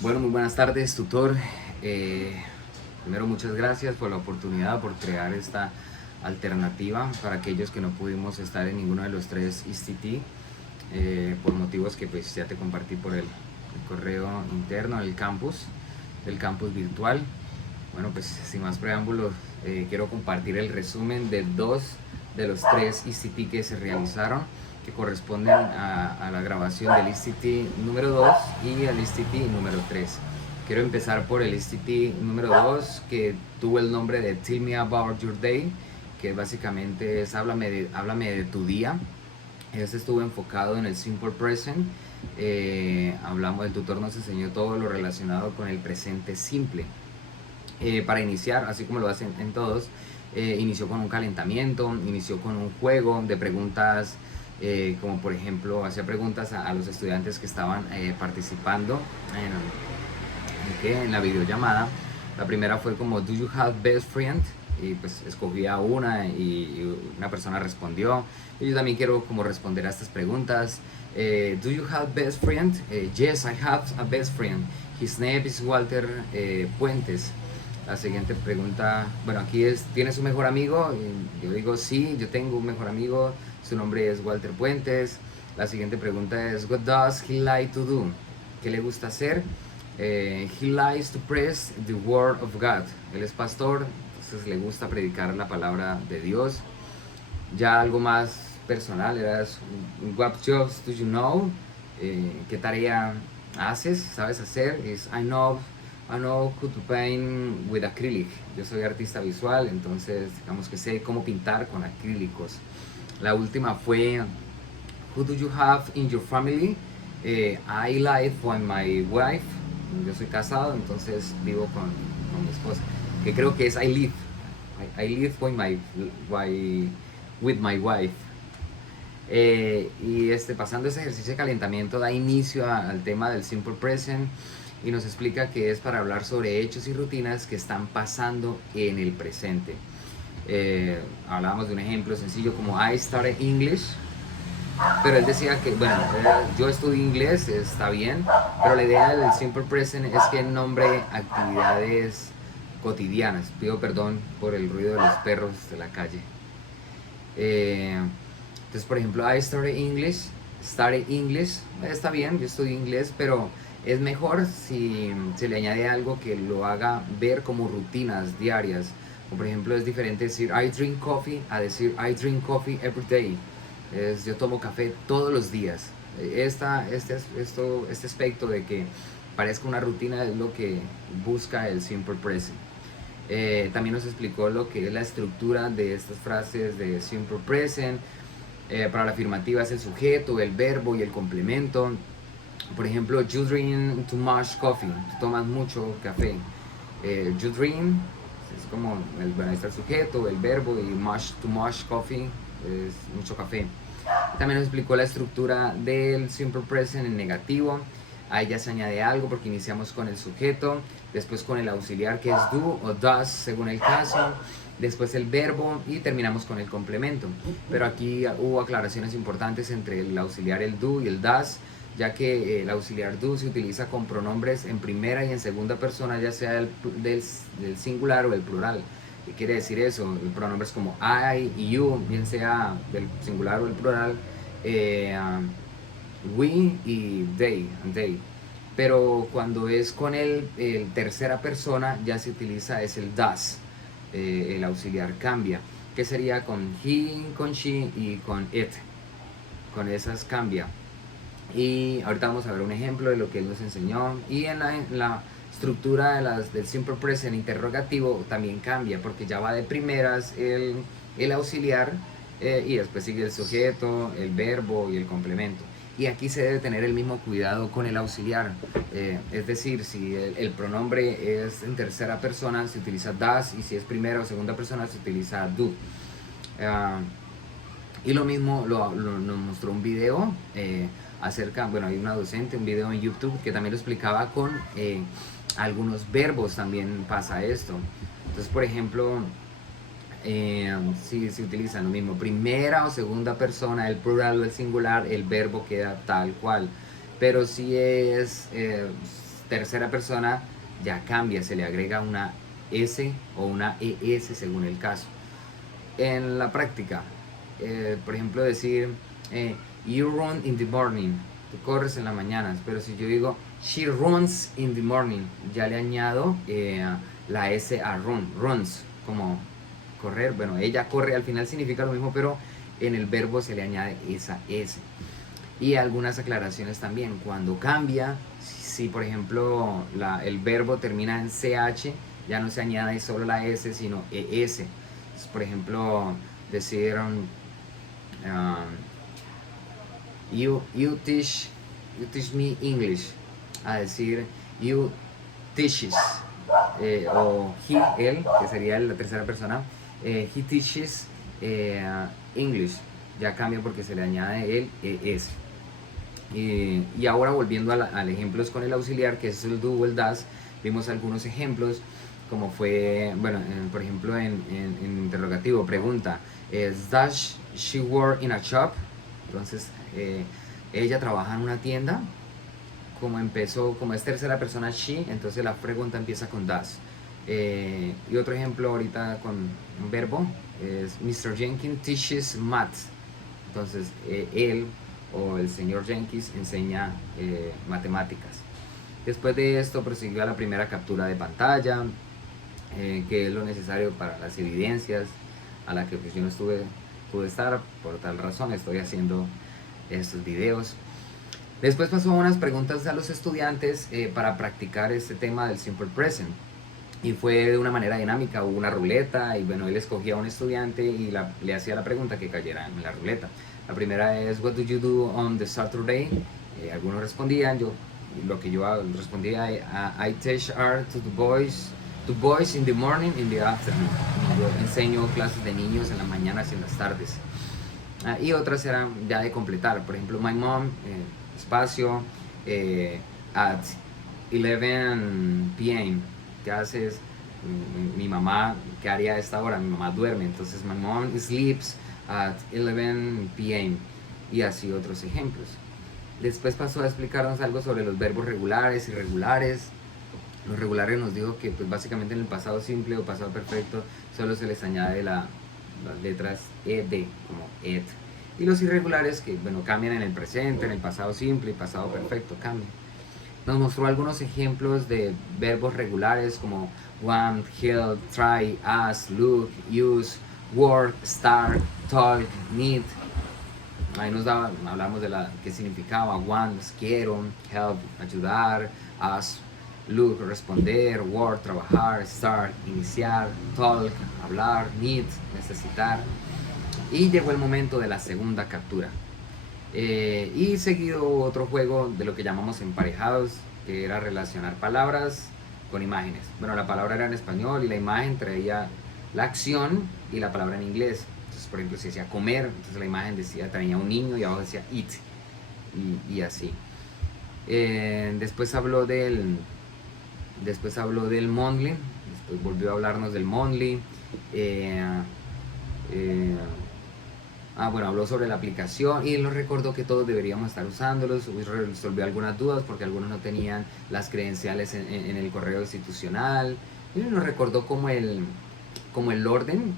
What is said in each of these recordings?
Bueno, muy buenas tardes, tutor. Primero, muchas gracias por la oportunidad, por crear esta alternativa para aquellos que no pudimos estar en ninguno de los tres ICT, por motivos que pues ya te compartí por el correo interno del campus virtual. Bueno, pues sin más preámbulos, quiero compartir el resumen de dos de los tres ICT que se realizaron, que corresponden a la grabación del ICT número 2 y al ICT número 3. Quiero empezar por el ICT número 2, que tuvo el nombre de Tell Me About Your Day, que básicamente es háblame de tu día. Este estuvo enfocado en el Simple Present. El tutor nos enseñó todo lo relacionado con el presente simple. Para iniciar, así como lo hacen en todos, inició con un calentamiento, inició con un juego de preguntas, como por ejemplo hacía preguntas a los estudiantes que estaban participando en la videollamada. La primera fue como "Do you have best friend?", y pues escogía una y una persona respondió. Y yo también quiero como responder a estas preguntas. "Do you have best friend?" "Yes, I have a best friend. His name is Walter Puentes." La siguiente pregunta, bueno, aquí es: ¿tienes un mejor amigo? Y yo digo: sí, yo tengo un mejor amigo, su nombre es Walter Puentes. La siguiente pregunta es: "What does he like to do?" ¿Qué le gusta hacer? He likes to preach the word of God. Él es pastor, entonces le gusta predicar la palabra de Dios. Ya algo más personal era: "What jobs do you know?" ¿Qué tarea haces? ¿Sabes hacer? Es: I know how to paint with acrylic. Yo soy artista visual, entonces digamos que sé cómo pintar con acrílicos. La última fue: "Who do you have in your family?" I live with my wife. Yo soy casado, entonces vivo con mi esposa. Que creo que es I live with my wife. Pasando ese ejercicio de calentamiento, da inicio al tema del Simple Present y nos explica que es para hablar sobre hechos y rutinas que están pasando en el presente. Hablábamos de un ejemplo sencillo como "I started English", pero él decía que, bueno, yo estudié inglés, está bien, pero la idea del Simple Present es que nombre actividades cotidianas. Pido perdón por el ruido de los perros de la calle. Entonces, por ejemplo, I started English, está bien, yo estudié inglés, pero es mejor si se le añade algo que lo haga ver como rutinas diarias. O por ejemplo, es diferente decir "I drink coffee" a decir "I drink coffee every day". Yo tomo café todos los días. Este aspecto de que parezca una rutina es lo que busca el Simple Present. También nos explicó lo que es la estructura de estas frases de Simple Present. Para la afirmativa es el sujeto, el verbo y el complemento. Por ejemplo, "You drink too much coffee", tú tomas mucho café. You drink es como ahí está el sujeto, el verbo, y too much coffee es mucho café. También nos explicó la estructura del Simple Present en negativo. Ahí ya se añade algo porque iniciamos con el sujeto, después con el auxiliar que es do o does según el caso, después el verbo y terminamos con el complemento. Pero aquí hubo aclaraciones importantes entre el auxiliar, el do, y el does, ya que el auxiliar do se utiliza con pronombres en primera y en segunda persona, ya sea del singular o el plural. ¿Qué quiere decir eso? Pronombres como I y you, bien sea del singular o el plural, we y they. Pero cuando es con el tercera persona ya se utiliza es el does, el auxiliar cambia, que sería con he, con she y con it. Con esas cambia. Y ahorita vamos a ver un ejemplo de lo que él nos enseñó. Y en la estructura del Simple Present interrogativo también cambia, porque ya va de primeras el auxiliar, y después sigue el sujeto, el verbo y el complemento. Y aquí se debe tener el mismo cuidado con el auxiliar. Es decir, si el pronombre es en tercera persona, se utiliza does, y si es primera o segunda persona, se utiliza do. Y lo mismo nos mostró un video acerca, bueno, hay una docente, un video en YouTube que también lo explicaba con algunos verbos, también pasa esto. Entonces, por ejemplo, si se utiliza lo mismo, primera o segunda persona, el plural o el singular, el verbo queda tal cual. Pero si es tercera persona ya cambia, se le agrega una S o una ES según el caso. En la práctica, por ejemplo decir you run in the morning, tú corres en las mañanas, pero si yo digo she runs in the morning, ya le añado la S a run, runs, como correr, bueno, ella corre, al final significa lo mismo, pero en el verbo se le añade esa S. Y algunas aclaraciones también, cuando cambia, si por ejemplo el verbo termina en CH, ya no se añade solo la S, sino ES. Entonces, por ejemplo, decir you teach me English, a decir you teaches, o él, que sería la tercera persona, he teaches English, ya cambia porque se le añade el ES. Y ahora volviendo al ejemplo con el auxiliar, que es el do o el does, vimos algunos ejemplos, como fue, bueno, por ejemplo en interrogativo, pregunta, does she work in a shop? Entonces, ella trabaja en una tienda. Como es tercera persona she, entonces la pregunta empieza con does. Y otro ejemplo ahorita con un verbo es Mr. Jenkins teaches math. Entonces, él o el señor Jenkins enseña matemáticas. Después de esto prosiguió a la primera captura de pantalla, que es lo necesario para las evidencias, a la que pues yo no pude estar, por tal razón estoy haciendo estos videos. Después pasó unas preguntas a los estudiantes para practicar este tema del simple present. Y fue de una manera dinámica, hubo una ruleta y bueno, él escogía a un estudiante y le hacía la pregunta que cayera en la ruleta. La primera es, what do you do on the Saturday? Algunos respondían, lo que yo respondía, I teach art to boys in the morning, in the afternoon. Yo enseño clases de niños en las mañanas y en las tardes. Y otras eran ya de completar, por ejemplo, my mom, espacio, at 11 p.m. ¿Qué haces? Mi mamá, ¿qué haría a esta hora? Mi mamá duerme, entonces my mom sleeps at 11 p.m. y así otros ejemplos. Después pasó a explicarnos algo sobre los verbos regulares y irregulares. Los regulares nos dijo que pues básicamente en el pasado simple o pasado perfecto solo se les añade las letras ed, como et. Y los irregulares que bueno, cambian en el presente, en el pasado simple y pasado perfecto, cambian. Nos mostró algunos ejemplos de verbos regulares como want, help, try, ask, look, use, work, start, talk, need. Ahí hablamos de qué significaba want, quiero, help, ayudar, ask, look, responder, work, trabajar, start, iniciar, talk, hablar, need, necesitar. Y llegó el momento de la segunda captura. Y seguido otro juego de lo que llamamos emparejados, que era relacionar palabras con imágenes. Bueno, la palabra era en español y la imagen traía la acción y la palabra en inglés. Entonces, por ejemplo, si decía comer, entonces la imagen traía un niño y abajo decía eat, y así. Después habló del Mondly, después volvió a hablarnos del Mondly. Bueno, habló sobre la aplicación y nos recordó que todos deberíamos estar usándolos. Resolvió algunas dudas porque algunos no tenían las credenciales en el correo institucional. Y nos recordó como el orden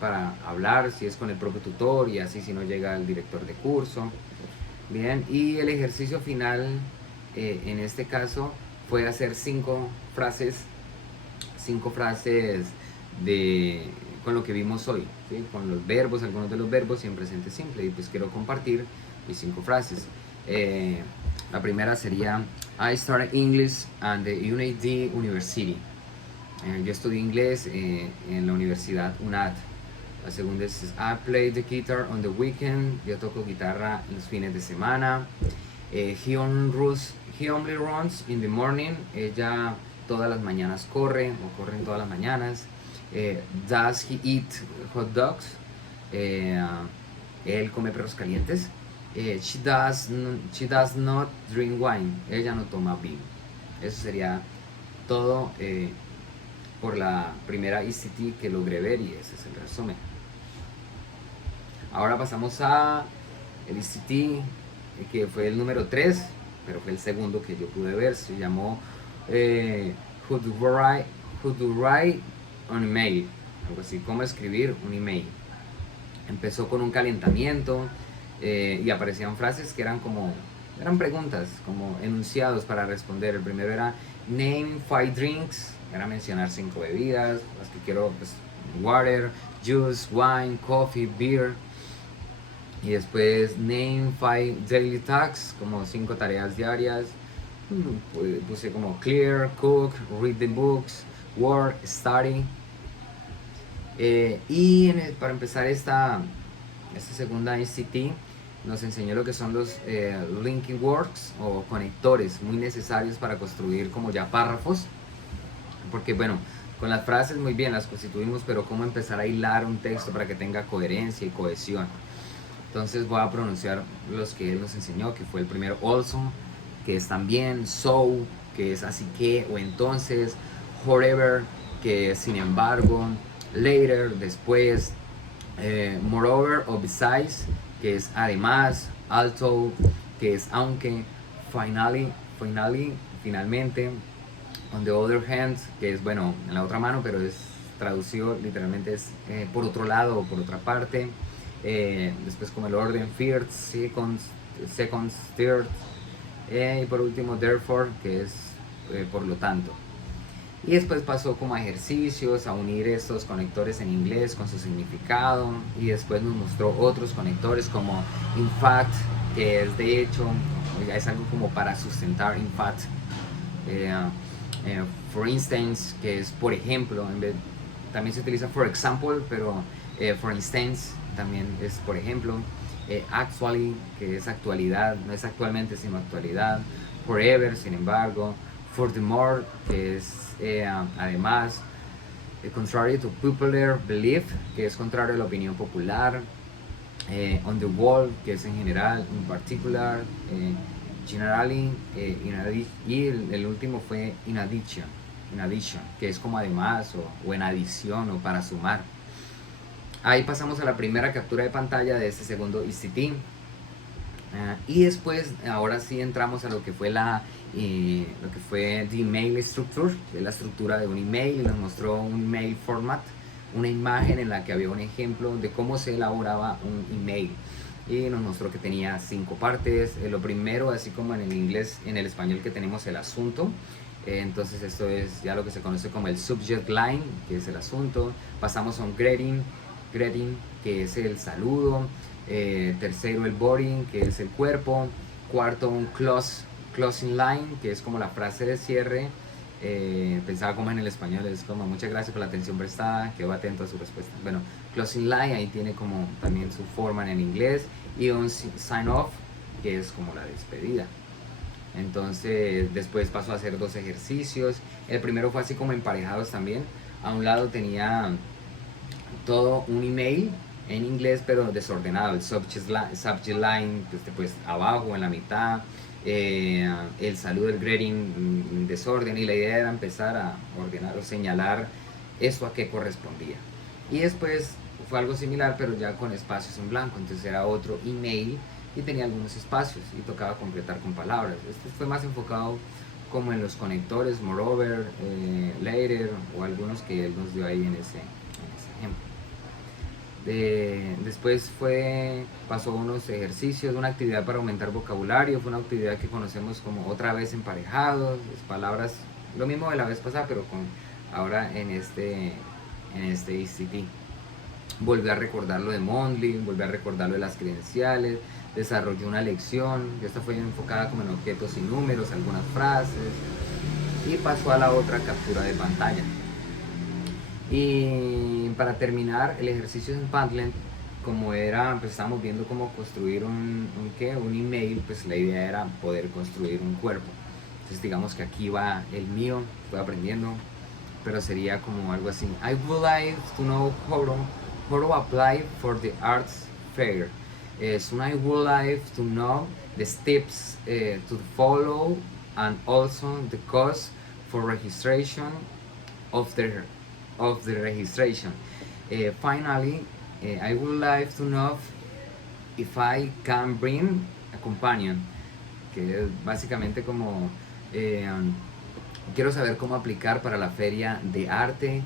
para hablar, si es con el propio tutor y así si no llega el director de curso. Bien, y el ejercicio final en este caso fue hacer 5 frases con lo que vimos hoy, ¿sí? Con los verbos, algunos de los verbos y en presente simple. Y pues quiero compartir mis 5 frases. La primera sería I started English at the UNAD University. Yo estudié inglés en la universidad UNAD. La segunda es I play the guitar on the weekend. Yo toco guitarra en los fines de semana. He only runs in the morning. Ella todas las mañanas corren todas las mañanas. Does he eat hot dogs? Él come perros calientes. She does not drink wine. Ella no toma vino. Eso sería todo por la primera ICT que logré ver y ese es el resumen. Ahora pasamos a el ICT que fue el número 3. pero fue el segundo que yo pude ver. Se llamó How to Write an Email, algo así, cómo escribir un email. Empezó con un calentamiento y aparecían frases que eran preguntas, como enunciados para responder. El primero era name 5 drinks, era mencionar 5 bebidas, las que quiero, pues, water, juice, wine, coffee, beer. Y después name 5 daily tasks, como 5 tareas diarias. Puse como clear, cook, read the books, work, study. Para empezar esta segunda ICT nos enseñó lo que son los linking words o conectores muy necesarios para construir como ya párrafos, porque bueno, con las frases muy bien las constituimos, pero cómo empezar a hilar un texto para que tenga coherencia y cohesión. Entonces voy a pronunciar los que él nos enseñó, que fue el primero also, que es también, so, que es así que o entonces, however, que es sin embargo, later, después, moreover o besides, que es además, although, que es aunque, finally, finalmente, on the other hand, que es bueno, en la otra mano, pero es traducido literalmente es por otro lado o por otra parte. Después como el orden, first, second, third, y por último therefore, que es por lo tanto. Y después pasó como a ejercicios, a unir estos conectores en inglés con su significado, y después nos mostró otros conectores como in fact, que es de hecho, es algo como para sustentar, in fact. For instance, que es por ejemplo, también se utiliza for example, pero for instance también es por ejemplo. Actually, que es actualidad, no es actualmente sino actualidad. Forever, sin embargo. Furthermore, que es además. Contrary to popular belief, que es contrario a la opinión popular. On the whole, que es en general, in particular. Generally, y el último fue in addition, que es como además o en adición o para sumar. Ahí pasamos a la primera captura de pantalla de este segundo ICT. Y después, ahora sí entramos a lo que fue the email structure, que es la estructura de un email. Nos mostró un email format, una imagen en la que había un ejemplo de cómo se elaboraba un email. Y nos mostró que tenía 5 partes. Lo primero, así como en el inglés, en el español que tenemos el asunto. Entonces esto es ya lo que se conoce como el subject line, que es el asunto. Pasamos a un greeting, que es el saludo. Tercero, el body, que es el cuerpo. Cuarto, un closing line, que es como la frase de cierre. Pensaba como en el español, es como muchas gracias por la atención prestada, quedo atento a su respuesta. Bueno, closing line, ahí tiene como también su forma en inglés. Y un sign off, que es como la despedida. Entonces después pasó a hacer 2 ejercicios. El primero fue así como emparejados también. A un lado tenía todo un email en inglés pero desordenado, el subject line pues abajo, en la mitad, el saludo, el greeting en desorden, y la idea era empezar a ordenar o señalar eso a qué correspondía. Y después fue algo similar pero ya con espacios en blanco, entonces era otro email y tenía algunos espacios y tocaba completar con palabras. Este fue más enfocado como en los conectores, moreover, later, o algunos que él nos dio ahí en ese ejemplo. Después pasó unos ejercicios, una actividad para aumentar vocabulario. Fue una actividad que conocemos como otra vez emparejados, palabras, lo mismo de la vez pasada, pero ahora en este ICT. Volví a recordar lo de Mondly, volví a recordar lo de las credenciales, desarrollé una lección, esta fue enfocada como en objetos y números, algunas frases, y pasó a la otra captura de pantalla. Y para terminar el ejercicio en Padlet, como era, pues estábamos viendo cómo construir un email, pues la idea era poder construir un cuerpo. Entonces digamos que aquí va el mío, estoy aprendiendo, pero sería como algo así. I would like to know how to apply for the arts fair. So I would like to know the steps to follow, and also the cost for registration of the registration. Finally, I would like to know if I can bring a companion. que es básicamente como quiero saber cómo aplicar para la feria de arte.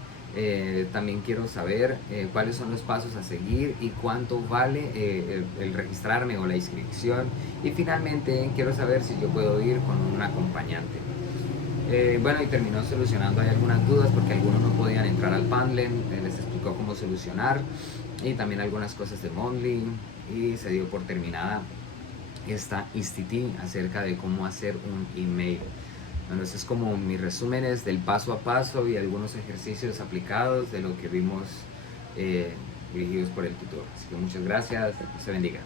También quiero saber cuáles son los pasos a seguir y cuánto vale el registrarme o la inscripción. Y finalmente quiero saber si yo puedo ir con un acompañante. Bueno, y terminó solucionando ahí algunas dudas porque algunos no podían entrar al Padlet. Les explicó cómo solucionar y también algunas cosas de Mondly, y se dio por terminada esta ISTT acerca de cómo hacer un email. Bueno, eso es como mis resúmenes del paso a paso y algunos ejercicios aplicados de lo que vimos dirigidos por el tutor. Así que muchas gracias, Dios te bendiga.